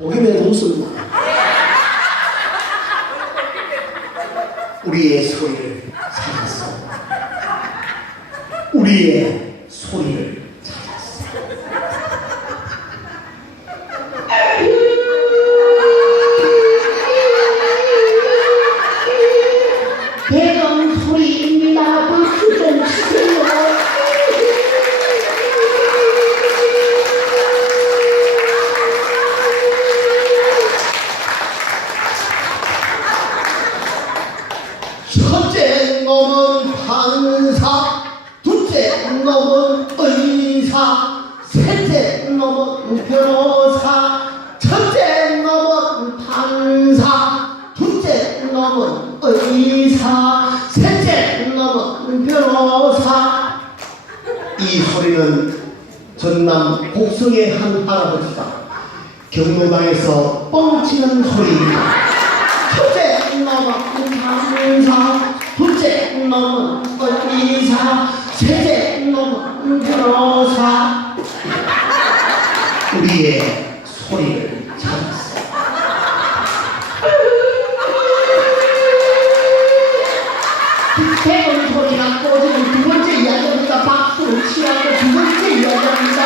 복임의 웃음입니다. 우리의 소리를 찾았어. 우리의 소리를 찾았어. 배경 소리입니다. 박수 좀 치세요. 첫째 놈은 판사, 둘째 놈은 의사, 셋째 놈은 변호사. 첫째 놈은 판사, 둘째 놈은 의사, 셋째 놈은 변호사. 이 소리는 전남 곡성의 한 할아버지가 경로당에서 뻥치는 소리입니다. 첫째 놈은 판사, 둘째 놈은 의사, 셋째 놈은 변호사. 우리의 소리를 찾았어. 배경 소리가 꺼지는 두 번째 이야기입니다. 박수를 치라고 두 번째 이야기입니다.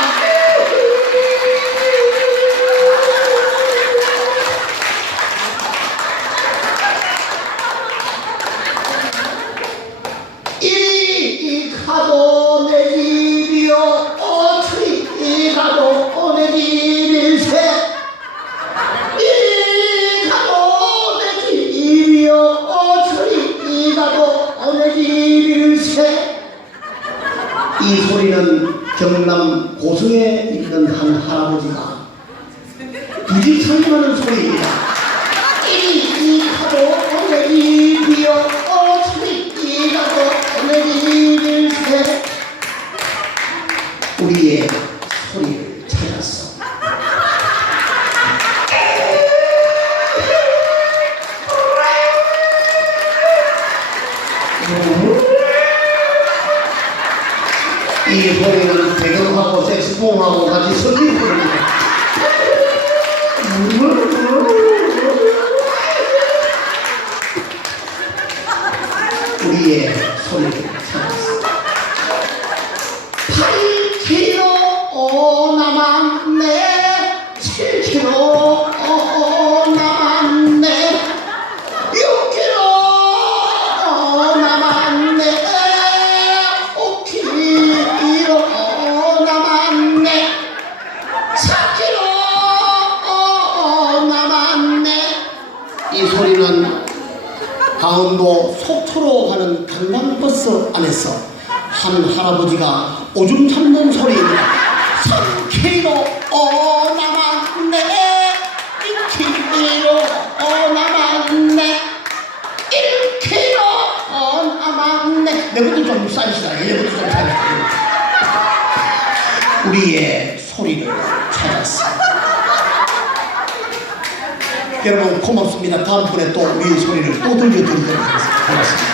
이 가도 내 집이요, 어처리 가도 내 집일세. 이 가도 내 집이요, 어처리 가도 내 집일세. 이 소리는 경남 고성에 있는 한 할아버지가 부지청하는 소리입니다. 이 가도 내 집이요, 어처리 가도 내 집일세. 우리의 소리를 찾았어. 이 소리는 배경하고 색소폰하고 같이 섞인 소리입니다. 우리의 소리를 찾았어. 8km 남았네, 7km 남았네, 6km 남았네, 5km 남았네, 4km 남았네. 이 소리는 강원도 속초로 가는 관광버스 안에서 한 할아버지가 오줌 참는 소리입니다. 3km 남았네, 2km 남았네, 1km 남았네. 내것도 좀 싸시다. 내것도 좀 싸시다. 우리의 소리를 찾았어. 여러분 고맙습니다. 다음번에 또 우리의 소리를 또 들려드리도록 하겠습니다. 고맙습니다.